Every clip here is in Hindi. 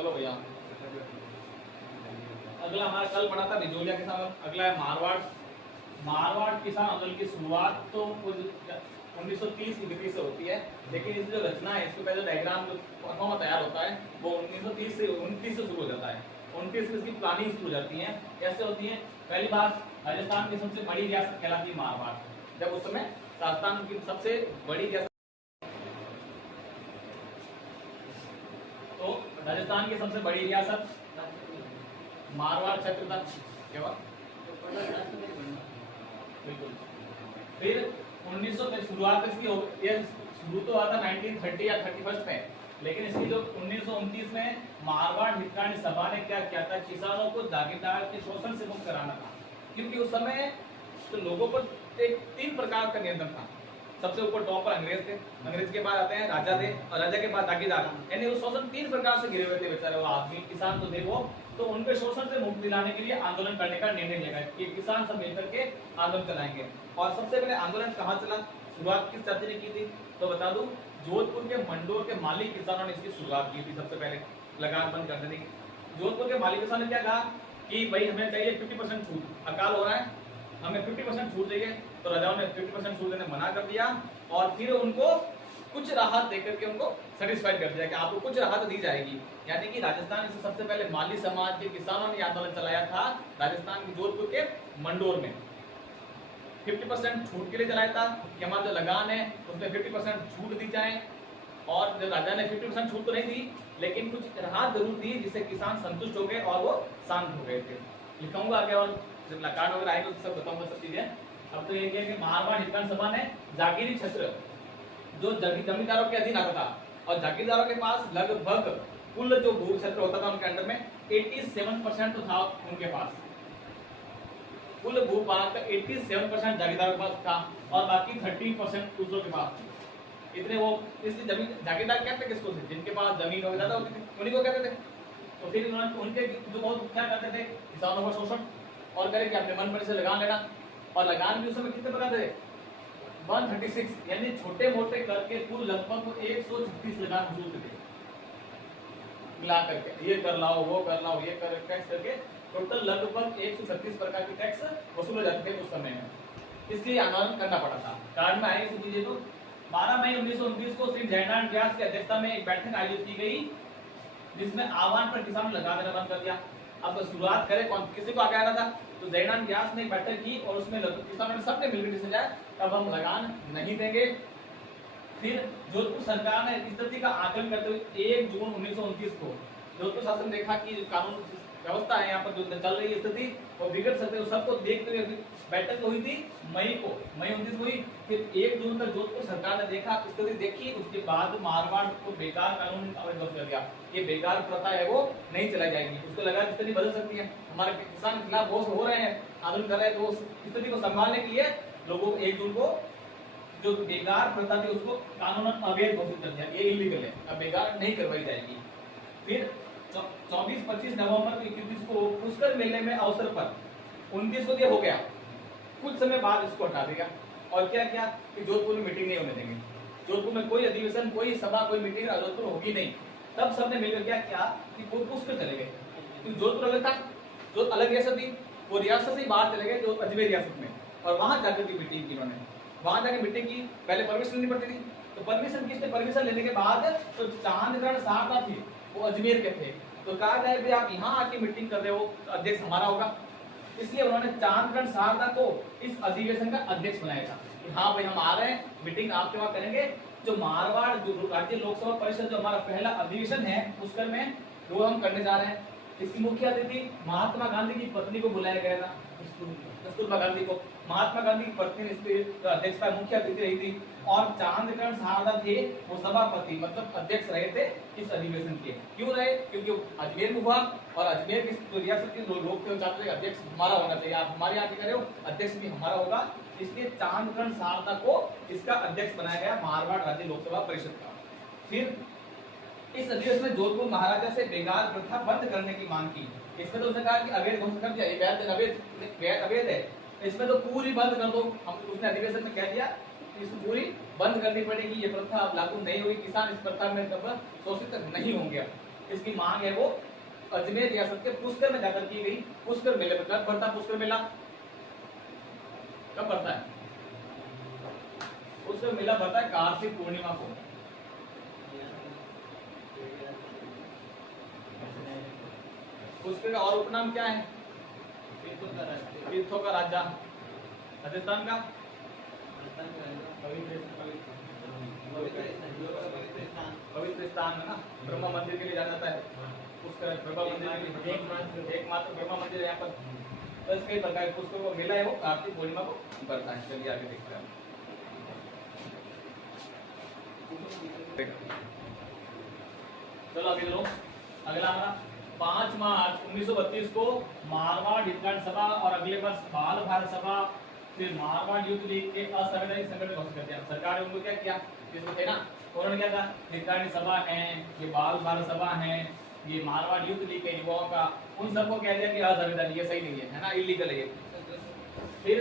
चलो भैया, अगला हमारा कल पढ़ा था बिजोलिया किसान, अगला है मारवाड़ किसान आंदोलन की शुरुआत तो 1930-31 से होती है, लेकिन इसकी जो रचना है, इसके पहले डायग्राम जो परफॉर्मा तैयार होता है वो 1930 से 29 से शुरू हो जाता है। 29 से इसकी प्लानिंग शुरू हो जाती है। कैसे होती है? पहली बात, राजस्थान की सबसे बड़ी रियासत कहलाती है मारवाड़। जब उस समय राजस्थान की सबसे बड़ी रियासत, तो राजस्थान की सबसे बड़ी रियासत मारवाड़ क्षेत्र था। क्या हुआ? बिल्कुल। फिर 1900 में शुरुआत इसकी ये शुरू तो हुआ था 1930 या 31 में, लेकिन इसकी जो 1929 में मारवाड़ हितकानी सभा ने क्या किया था, किसानों को जागीरदार के शोषण से मुक्त कराना था। क्योंकि उस समय तो लोगों पर एक 3 प्रकार का नियंत्रण था। सबसे ऊपर टॉप पर अंग्रेज थे, अंग्रेज के बाद आते हैं राजा थे, और राजा के बाद जागीरदार, यानी वो शोषण 3 प्रकार से घिरे हुए थे बेचारे वो आदमी किसान तो थे वो। तो उनके शोषण से मुक्ति दिलाने के लिए आंदोलन करने का निर्णय लिया गया कि किसान सब मिलकर के आंदोलन चलाएंगे। और सबसे पहले आंदोलन कहाँ चला, शुरुआत किस जाति ने की थी? तो बता दूं, जोधपुर के मंडोर के माली किसानों ने इसकी शुरुआत की थी। सबसे पहले लगान बंद कर देने की। जोधपुर के माली किसानों ने क्या कहा कि भाई हमें चाहिए 50% छूट, अकाल हो रहा है, हमें 50% छूट चाहिए। तो राजाओं ने 50% छूट देने मना कर दिया, और फिर उनको कुछ राहत देकर के उनको सेटिस्फाइड कर दिया कि आपको कुछ राहत दी जाएगी। यानी कि राजस्थान से सबसे पहले माली समाज के किसानों ने आंदोलन चलाया था राजस्थान के जोधपुर के मंडोर में। 50% छूट के लिए चलाया था कि हमारा जो लगान है उसमें 50% छूट दी जाए। और जो राजा ने 50% छूट तो नहीं दी, लेकिन कुछ राहत जरूर दी, जिससे किसान संतुष्ट हो गए और वो शांत हो गए थे। लिखाऊंगा आगे, और जब कार्ड वगैरह आएंगे तो सब बताऊंगा सब चीजें। अब तो ये कि मारवाड़ हितकानी सभा ने जागीरी क्षेत्र जो जमींदारों के अधीन आता था, और जागीरदारों के पास लगभग कुल जो भू क्षेत्र होता था उनके अंडर में 87% तो था उनके पास। कुल भूभाग का 87% जागीरदारों के पास था, और बाकी 13% दूसरों के पास। इतने वो, इसलिए जमीन जागीरदार कहते किसको थे? जिनके पास जमीन वगैरह ज्यादा होती थी उन्हीं को कहते थे। तो फिर उनके जो बहुत क्या करते थे, किसानों का शोषण, और करे कि अपने मन पर से लगान लेना। और लगान भी उस समय कितने प्रकार थे? 136, यानी छोटे मोटे करके कुल लगभग 136 लगान वसूलते थे मिला करके। ये कर लाओ, वो कर लाओ, ये कर टैक्स करके टोटल लगभग 136 प्रकार के टैक्स वसूले जाते थे उस समय में। इसलिए आंदोलन करना पड़ा था। कारण में आएगी सब चीजें। तो 12 मई 1929 को श्री जयनारायण व्यास की अध्यक्षता में एक बैठक आयोजित की गई, जिसमें आह्वान पर किसानों ने लगा देना बंद कर दिया। अब शुरुआत करें कौन, किसी को आगे आना था? तो जयनारायण व्यास ने एक बैठक की, और उसमें किसानों ने सबने मिलकर डिसीजन लिया तब हम लगान नहीं देंगे। फिर जोधपुर सरकार ने स्थिति का आकलन करते हुए 1 जून 1929 को जोधपुर शासन देखा कि कानून व्यवस्था है यहाँ पर जो चल रही स्थिति वो बिगड़ सकते हैं, सबको देखते हुए बैठक हुई थी मई 29 को हुई। फिर 1 जून तक जोधपुर सरकार ने देखा, स्थिति देखी, उसके बाद मारवाड़ को बेकार कानून घोषित कर दिया। ये बेकार प्रथा है वो नहीं चलाई जाएगी। उसको लगा स्थिति बदल सकती है, हमारे किसान के खिलाफ बहुत हो रहे हैं, आंदोलन कर रहे हैं, तो स्थिति को संभालने के लिए लोगों 1 जून को जो बेकार प्रथा थी उसको कानूनन अवैध घोषित कर दिया, ये इलीगल है, अब बेकार नहीं करवाई जाएगी। फिर 24-25 नवंबर 21 को पुष्कर मेले में अवसर पर 29 को ये हो गया, कुछ समय बाद इसको हटा दिया। और क्या किया कि जोधपुर में मीटिंग नहीं होने देंगे, जोधपुर में कोई अधिवेशन, कोई सभा, कोई मीटिंग जोधपुर होगी नहीं। तब सबने मिलकर क्या किया कि पुष्कर चले गए, क्योंकि जोधपुर अलग था, जो अलग रियासत थी, वो रियासत से बाहर चले गए जो अजमेर रियासत में, और वहां जाकर की मीटिंग की उन्होंने। वहां जाकर मीटिंग की, पहले परमिशन लेनी पड़ती थी, तो परमिशन किसने? परमिशन लेने के बाद तो चांदगढ़ साहब थी, वो अजमेर के थे, तो कहा जाए भाई आप यहाँ आके मीटिंग कर रहे हो, तो अध्यक्ष हमारा होगा। इसलिए उन्होंने चांदगढ़ शारदा को इस अधिवेशन का अध्यक्ष बनाया था कि हाँ भाई हम आ रहे हैं, मीटिंग आपके वहां करेंगे। जो मारवाड़ जो राज्य लोकसभा परिषद जो हमारा पहला अधिवेशन है पुष्कर में, वो हम करने जा रहे हैं। इसकी मुख्य अतिथि महात्मा गांधी की पत्नी को बुलाया गया था, कस्तूरबा गांधी को। महात्मा गांधी की पत्नी ने इसकी अध्यक्षता मुख्य अतिथि रही थी, और चांदगढ़ शारदा थे वो सभापति मतलब अध्यक्ष रहे थे इस अधिवेशन के। क्यों रहे? क्योंकि अजमेर में हुआ, और अजमेर की जो रियासत के लोग थे चाहते थे अध्यक्ष हमारा होना चाहिए, आप हमारे यहाँ के हो, अध्यक्ष भी हमारा होगा। इसलिए चांदगढ़ शारदा को इसका अध्यक्ष बनाया गया मारवाड़ राज्य लोकसभा परिषद का। फिर इस अधिवेशन में जोधपुर महाराजा से बेगार प्रथा बंद करने की मांग की। इसमें तो उसने कहा कि अवैध घोषित कर दिया, अवैध है, इसमें तो पूरी बंद कर दो। हम उसने अधिवेशन में कह दिया इसको पूरी बंद करनी पड़ेगी, ये प्रथा अब लागू नहीं हुई, किसान इस प्रथा में तब शोषित नहीं होंगे। इसकी मांग है वो अजमेर रियासत के पुष्कर में जाकर की गई। पुष्कर मेले पर कब पड़ता पुष्कर मेला, कब पड़ता है? पुष्कर मेला पड़ता है कार्तिक पूर्णिमा को। पुष्कर का और उपनाम क्या है? तीर्थों का राजा। राजस्थान का पवित्र स्थान है ना, ब्रह्मा मंदिर के लिए जाना जाता है। पुष्कर ब्रह्मा मंदिर के लिए एकमात्र ब्रह्मा मंदिर है यहाँ पर। बस कई प्रकार पुष्कर को मेला है वो कार्तिक पूर्णिमा को पड़ता है। चलिए आगे देखते हैं। चलो अभी लो अगला हमारा 5 मार्च 1932 को मारवाड़ हितकांड सभा और अगले वर्ष बाल भारत सभा, फिर मारवाड़ युद्ध लीग के असंवैधानिक संगठन घोषित कर दिया। सरकार ने उनको क्या किया, जिसमें थे ना उन्होंने क्या कहा, हितकांडी सभा है, ये बाल भारत सभा है, ये मारवाड़ युद्ध लीग के युवाओं का, उन सबको कह दिया कि असंवैधानिक, ये सही नहीं है ना, इलीगल है ये। फिर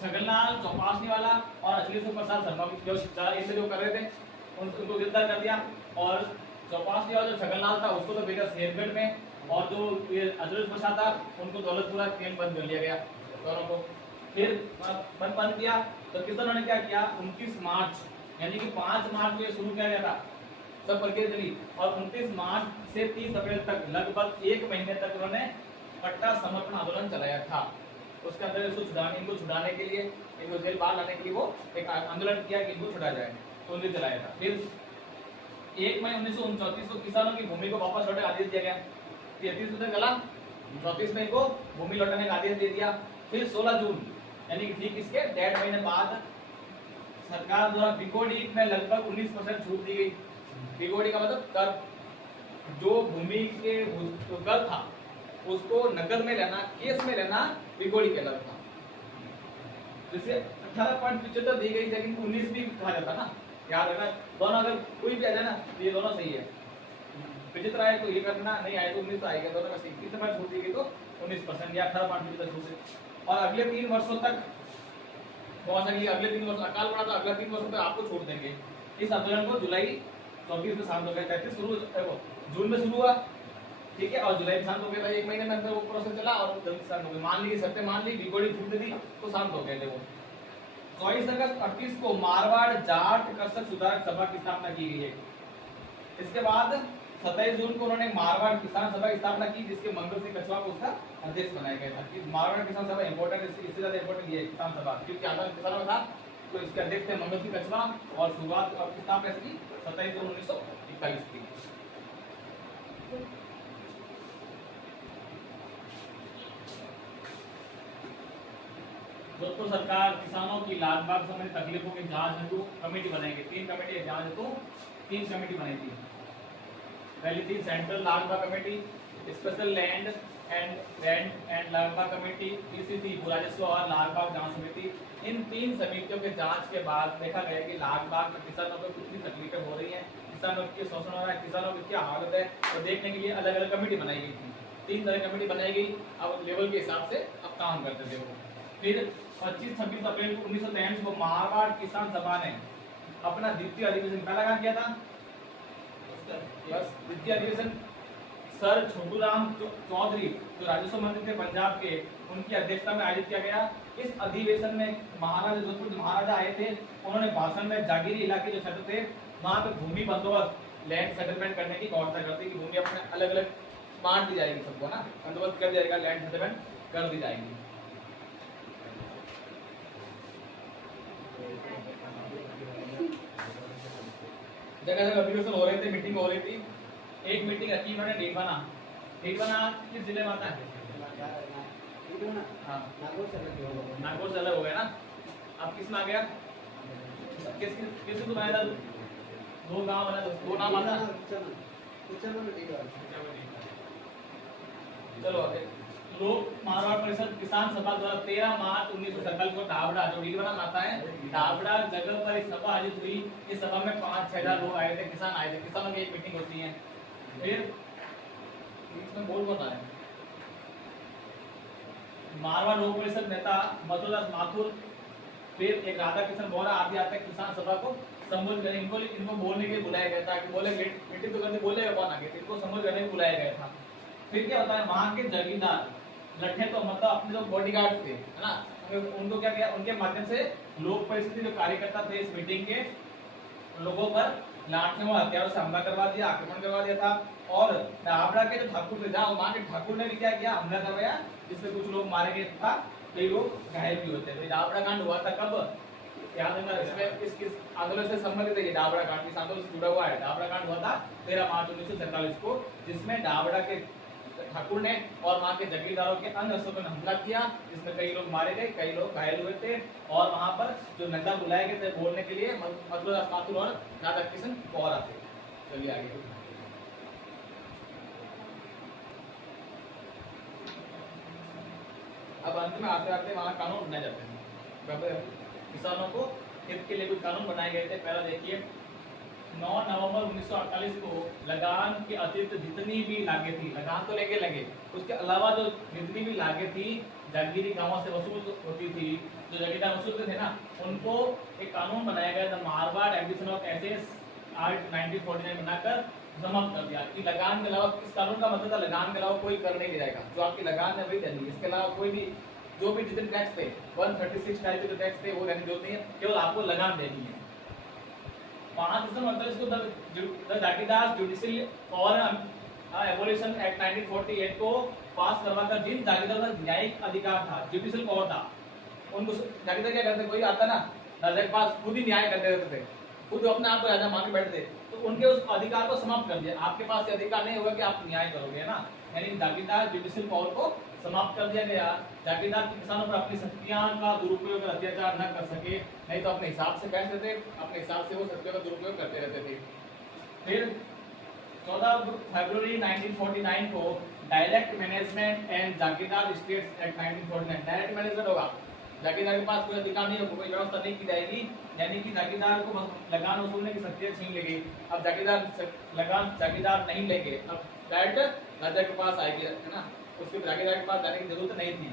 छगनलाल चौपासी वाला और अखिलेश प्रसाद शर्मा जो शिक्षा इनसे जो कर रहे थे उनको गिरफ्तार कर दिया। और चौपासी वाला जो छगनलाल था उसको तो भेजा शेरगढ़ में, और जो ये अखिलेश प्रसाद था उनको दौलतपुरा जेल बंद कर लिया गया दोनों को। फिर बंद किया तो किसानों ने क्या किया, 29 मार्च यानी कि 5 मार्च को ये शुरू किया गया था सब प्रक्रिया चली, और 29 मार्च से 30 अप्रैल तक लगभग 1 महीने तक उन्होंने पट्टा समर्पण आंदोलन चलाया था। उसके अंदर इनको छुड़ाने के लिए, इनको जेल बाहर लाने के लिए वो एक आंदोलन किया कि इनको छुड़ा जाए, तो उन्हें चलाया था। फिर 1 मई 1939 को किसानों की भूमि को वापस लौटाने का आदेश दिया गया। 33 में गला 34 में को भूमि लौटाने का आदेश दे दिया। फिर 16 जून यानी कि ठीक इसके 1.5 महीने बाद सरकार द्वारा बिकोडी में लगभग 19% छूट दी गई। बिकोडी का मतलब कर, जो भूमि के कर था उसको नकद में लेना, केस में लेना बिकोडी कहलाता था। जिसे 18.75 दी गई, लेकिन 19 भी कहा जाता ना, याद रखना। दोनों अगर कोई भी आ जाए ना ये दोनों सही है, 75 आए तो ये करना, नहीं आए तो 19 तो आएगा, दोनों का सही। कितने छूट दी गई तो 19% या 18.75 छूट। और अगले 3 वर्षों तक बहुत सारी, अगले 3 वर्ष अकाल पड़ा था, अगले 3 वर्षों तक आपको छोड़ देंगे। इस आंदोलन को जुलाई 24 में शांत हो गया। 33 शुरू जून में शुरू हुआ, ठीक है, और जुलाई में शांत हो गया था। 1 महीने में अंदर वो प्रोसेस चला और जल्दी शांत हो गया। मान ली सबने मान ली बिकोडी छूट दे दी तो शांत हो गए थे वो। 24 अगस्त 38 को मारवाड़ जाट कृषक सुधारक सभा की स्थापना की गई है। इसके बाद 27 जून को उन्होंने मारवाड़ किसान सभा की स्थापना की, जिसके मंगल सिंह कछवा को उसका अध्यक्ष बनाया गया था। मारवाड़ किसान सभा इंपॉर्टेंट, इससे ज्यादा इंपॉर्टेंट ये किसान सभा, क्योंकि आंदोलन किसानों का था, तो इसके अध्यक्ष थे मंगल सिंह कछवा। और शुरुआत और स्थापना इसकी 27 जून 1941 की। दोस्तों सरकार किसानों की लाग बाग संबंधी तकलीफों की जांच हेतु कमेटी बनाएगी। 3 कमेटी जांच हेतु 3 कमेटी बनाई थी। पहली थी सेंट्रल लाग बाग कमेटी, स्पेशल लैंड एंड लाग बाग कमेटी, तीसरी थी भू राजस्व और लाग बाग जांच समिति। इन 3 समितियों के जांच के बाद देखा गया कि लाग बाग में किसानों को कितनी तकलीफें हो रही हैं, किसानों की शोषण हो रहा है, किसानों की क्या हालत है, और देखने के लिए अलग अलग कमेटी बनाई गई थी। 3 तरह कमेटी बनाई गई, अब लेवल के हिसाब से अब काम करते थे वो। फिर 25-26 अप्रैल 1943 को मारवाड़ किसान सभा ने अपना द्वितीय अधिवेशन, पहला कहाँ किया था, बस द्वितीय अधिवेशन सर छोटूराम चौधरी जो राजस्व मंत्री थे पंजाब के, उनकी अध्यक्षता में आयोजित किया गया। इस अधिवेशन में महाराजा जोधपुर महाराजा आए थे। उन्होंने भाषण में जागीरी इलाके जो क्षेत्र थे वहां पे भूमि बंदोबस्त, लैंड सेटलमेंट करने की व्यवस्था करती कि भूमि अपने अलग अलग बांट दी जाएगी सबको ना, बंदोबस्त कर जाएगा, लैंड सेटलमेंट कर दी जाएगी। जगह जगह अधिवेशन हो रहे थे, मीटिंग हो रही थी। एक मीटिंग रखी उन्होंने डीडवाना किस जिले में आता है, नागौर से अलग हो गया ना। अब किस में आ गया, किस तो बनाया था, 2 गांव बना, 2 नाम आता। चलो आगे। लोक मारवाड़ परिषद किसान सभा द्वारा 13 मार्च 1947 को डाबड़ा जो डीडवाना में आता है, डाबड़ा जगह पर एक सभा आयोजित हुई। इस सभा में 5-6 हजार लोग आए थे, किसान आए थे। किसानों की एक मीटिंग होती है। फिर इसमें बोल बता है मारवाड़ लोक परिषद नेता मथुरदास माथुर, फिर एक राधा किशन बोरा आदि आते हैं किसान सभा को संबोधित इनको बोलने के लिए बुलाया गया था कि बोले मीटिंग तो करने बोले कौन आगे, इनको संबोधित करने के लिए बुलाया गया था। फिर क्या होता है, वहां के जगीरदार लठे तो मतलब अपने जो बॉडीगार्ड थे है ना, उनको क्या किया, उनके माध्यम से लोक परिस्थिति जो कार्यकर्ता थे इस मीटिंग के लोगों पर लाठियों और हथियारों से हमला करवा दिया, आक्रमण करवा दिया था। और दाबड़ा के जो ठाकुर थे, जहाँ वहां के ठाकुर ने भी क्या किया, हमला करवाया, जिसमें कुछ लोग मारे गए था, कई लोग घायल भी होते थे। दाबड़ा कांड हुआ था कब, याद रखना, इसमें किस आंदोलन से संबंधित है ये दाबड़ा कांड, किस आंदोलन से जुड़ा हुआ है। दाबड़ा कांड हुआ था 13 मार्च 1947 को, जिसमें दाबड़ा के ठाकुर ने और वहां के जगीरदारों के अन्य अफसरों ने हमला किया, जिसमें कई लोग मारे गए, कई लोग घायल हुए थे। और वहां पर जो नेता बुलाए गए थे बोलने के लिए मधुदास माथुर और राधा किशन पौरा थे। चलिए आगे। अब अंत में आते आते वहां कानून बनाए जाते हैं, किसानों को हित के लिए कुछ कानून बनाए गए थे। पहला देखिए, 9 नवंबर 1948 को लगान के अतिरिक्त जितनी भी लागें थी, लगान तो लेके लगे, उसके अलावा जो जितनी भी लागें थी जागीरी गांवों से वसूल होती थी, जो जागीरदार वसूलते थे ना, उनको एक कानून बनाया गया था, Marwar addition of cesses act 1949 बनाकर समाप्त कर दिया कि लगान के अलावा, इस कानून का मतलब था लगान के अलावा कोई कर नहीं दे जाएगा, जो आपकी लगान है वही देनी, इसके अलावा कोई भी जो भी जितने टैक्स थे 136 टाइप के जो टैक्स थे वो देने जरूरत नहीं है, केवल आपको लगान देनी है। 5 दिसंबर 1948 को जागीरदार जुडिशियल फॉर एबोलिशन एक्ट 1948 को पास करवाकर जिन जागीरदारों का न्यायिक अधिकार था, जुडिशियल पावर था, उनको जागीरदार क्या करते, कोई आता ना राजा के पास खुद ही न्याय करते रहते थे, खुद अपने आप को राजा मान के बैठते, तो उनके उस अधिकार को समाप्त कर दिया। आपके पास ये अधिकार नहीं होगा कि आप न्याय करोगे ना, यानी जागीरदार जुडिशियल पावर को समाप्त कर दिया गया। जागीरदार किसानों पर अपनी शक्तियां का दुरुपयोग और अत्याचार न कर सके, नहीं तो अपने हिसाब से बैठते थे, अपने हिसाब से वो शक्तियों का दुरुपयोग करते रहते थे। फिर 14 फरवरी 1949 को direct management and Jagirdar states act 1949, direct management होगा, जागीरदार के पास कोई अधिकार नहीं होगा, कोई व्यवस्था नहीं की जाएगी, यानी कि जागीरदार को लगान वसूलने की शक्तियां छीन लेगी। अब जागीरदार लगान जागीरदार नहीं लेंगे, अब डायरेक्ट राजा के पास आएगी, है ना, उसके जागीरदार के पास जाने की जरूरत नहीं थी।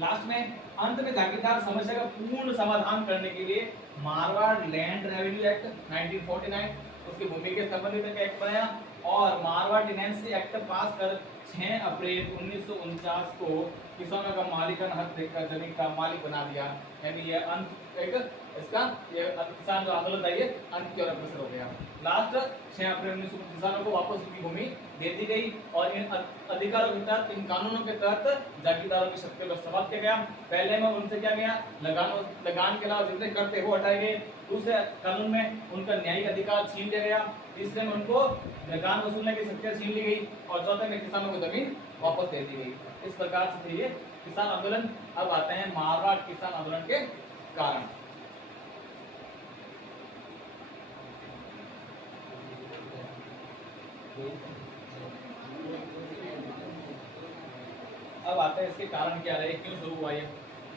लास्ट में अंत में जागीरदार समस्या का पूर्ण समाधान करने के लिए मारवाड़ लैंड रेवेन्यू एक्ट 1949 उसकी भूमि के संबंधित एक एक्ट बनाया और मारवाड़ टेनेंसी एक्ट पास कर 6 अप्रैल 1949 को किसानों का मालिकाना हक देकर जमीन का मालिक बना दिया। यानी ये अंत एक इसका ये किसान जो आंदोलन था ये अंत की ओर अग्रसर हो गया। लास्ट 6 अप्रैल 1949 किसानों को वापस उनकी भूमि दे दी गई और इन अधिकारों के तहत, इन कानूनों के तहत जागीरदारों की शक्तियों को समाप्त किया गया। पहले में उनसे क्या गया, लगान के अलावा जितने कर थे वो हटाए गए। दूसरे कानून में उनका न्यायिक अधिकार छीन लिया गया। तीसरे में उनको लगान वसूलने की शक्तियां छीन ली गई और चौथे में किसानों को जमीन वापस दे दी गई। इस प्रकार से ये किसान आंदोलन। अब आते हैं मारवाड़ किसान आंदोलन के कारण। अब आते हैं इसके कारण क्या रहे, क्यों शुरू हुआ ये।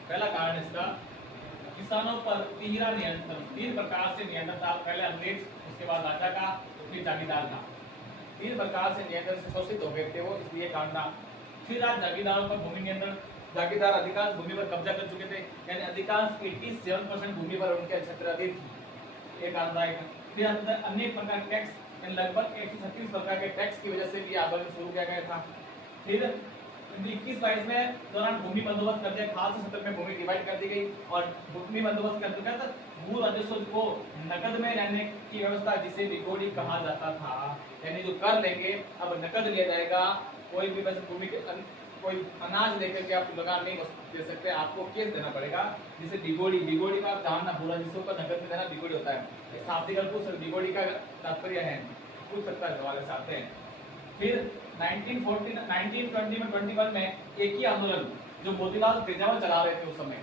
पहला कारण इसका किसानों पर तीसरा नियंत्रण, 3 प्रकार से नियंत्रण था। पहले अंग्रेज, उसके बाद राजा का, फिर जागीरदार का। 3 प्रकार से नियंत्रण से शोषित हो गए थे वो, इसलिए कारण था। फिर आज जागीरदारों पर भूमि नियंत्रण, जागीरदार अधिकांश भूमि पर कब्जा कर चुके थे, यानी अधिकांश 87% भूमि पर उनके क्षेत्राधीन थी, एक कारण था। फिर अनेक प्रकार के टैक्स, लगभग 136 प्रकार के टैक्स की वजह से भी आंदोलन शुरू किया गया था। फिर 21-22 में दौरान भूमि बंदोबस्त कर दिया, खास सत्र में भूमि डिवाइड कर दी गई और भूमि बंदोबस्त के अंतर्गत भू राजस्व को नकद में लेने की व्यवस्था, जिसे बिगोड़ी कहा जाता था, यानी जो कर लेंगे अब नकद लिया जाएगा। कोई भी बस भूमि के कोई अनाज लेकर के आप लगान नहीं दे सकते, आपको केस देना पड़ेगा, जिसे बिगोड़ी का जानना, भू राजस्व का नकद में देना बिगोड़ी होता है। शाब्दिक अर्थ पूछ बिगोड़ी का तात्पर्य है, पूछ सकता है सवाल आते हैं। फिर 1920 में 21 में एक ही आंदोलन जो मोतीलाल तेजावत चला रहे थे उस समय,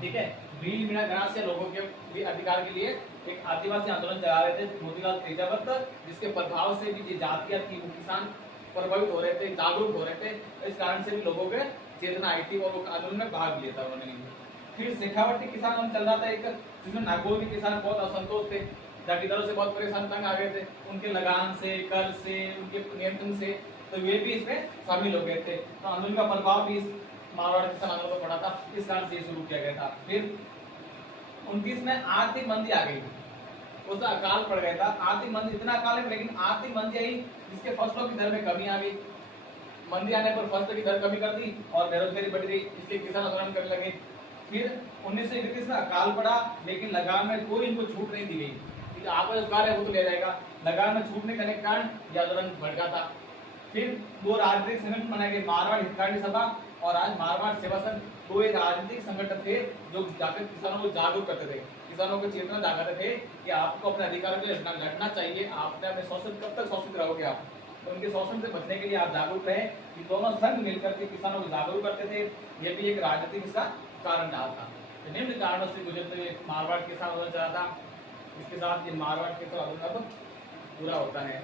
ठीक है, भील मीणा गणास्य लोगों के भी अधिकार के लिए एक आदिवासी आंदोलन चला रहे थे मोतीलाल तेजावत, जिसके प्रभाव से भी जो जातियां थी वो किसान प्रभावित हो रहे थे, जागरूक हो रहे थे। इस कारण से भी लोगों के चेतना आई थी और आंदोलन में भाग लिया था उन्होंने। फिर शेखावटी किसान आंदोलन चल रहा था एक, जिसमें नागौर के किसान बहुत असंतोष थे, जागीरदारों से बहुत परेशान तंग आ गए थे, उनके लगान से, कर से, उनके नियंत्रण से, तो वे भी इसमें शामिल हो गए थे। तो आंदोलन का प्रभाव भी इस मारवाड़ किसान आंदोलन पर पड़ा था, इस कारण से शुरू किया गया था। फिर 29 में आर्थिक मंदी आ गई, उसका अकाल पड़ गया था। आर्थिक मंदी, इतना अकाल है लेकिन आर्थिक मंदी आई जिसके फसलों की दर में कमी आ गई। मंदी आने पर फसल की दर कमी कर दी और बेरोजगारी बढ़ गई, इसलिए किसान आंदोलन करने लगे। फिर 1931 में अकाल पड़ा, लेकिन लगान में कोई इनको छूट नहीं दी गई। आपका जो कार्य है वो तो ले जाएगा, लगान में छूट नहीं करने के कारण यह आंदोलन भड़का था। फिर दो राजनीतिक संगठन बनाए गए, मारवाड़ हितकारिणी सभा और आज मारवाड़ सेवा संघ। दो एक राजनीतिक संगठन थे जो जाकर किसानों को जागरूक करते थे, किसानों को चेतना जागरते थे कि आपको अपने अधिकारों के लिए लड़ना चाहिए। आपने अपने शोषण, कब तक शोषित रहोगे आप, तो उनके शोषण से बचने के लिए आप जागरूक रहे। ये दोनों संघ मिलकर के किसानों को जागरूक करते थे। ये भी एक राजनीतिक इसका कारण रहा था। निम्न कारणों से गुजरते हुए मारवाड़ किसान आंदोलन चला था। इसके साथ ये मारवाड़ किसान आंदोलन अब पूरा होता है।